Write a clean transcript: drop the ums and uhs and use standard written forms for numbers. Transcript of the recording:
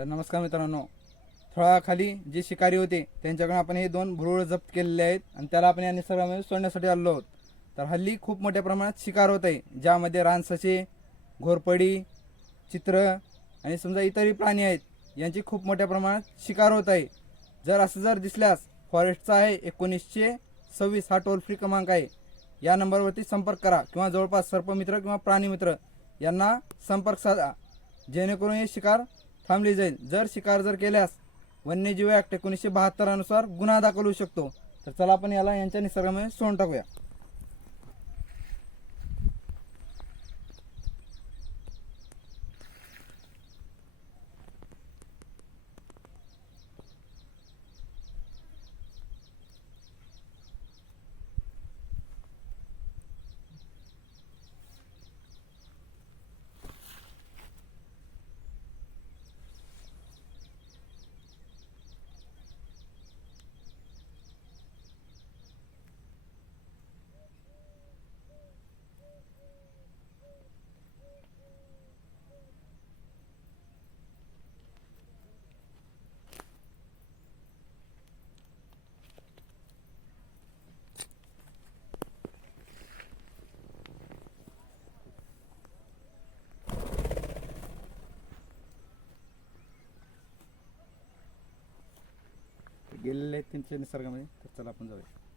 तर नमस्कार मित्रांनो, थोडाखाली जे शिकारी होते त्यांच्याकडून आपण हे 2 भुरळ जप्त केलेले आहेत आणि त्याला आपण या निसर्गामध्ये सोडण्यासाठी आलो आहोत. तर हल्ली खूप मोठ्या प्रमाणात शिकार होत आहे, ज्यामध्ये रानससे, घोरपडी, चित्र आणि समजा इतरही प्राणी आहेत, यांची खूप मोठ्या प्रमाणात शिकार होत आहे. जर दिसल्यास फॉरेस्टचा आहे 1926 हा टोल फ्री क्रमांक आहे. या नंबरवरती संपर्क करा किंवा जवळपास सर्पमित्र किंवा प्राणीमित्र यांना संपर्क साधा, जेणेकरून हे शिकार थांबली जाईल. शिकार केल्यास वन्यजीव ॲक्ट 1972 अनुसार गुन्हा दाखल होऊ शकतो. तर चला आपण याला यांच्या निसर्गामध्ये सोडून टाकूया. गेलेले आहेत त्यांच्या निसर्गामध्ये. तर चला आपण जाऊया.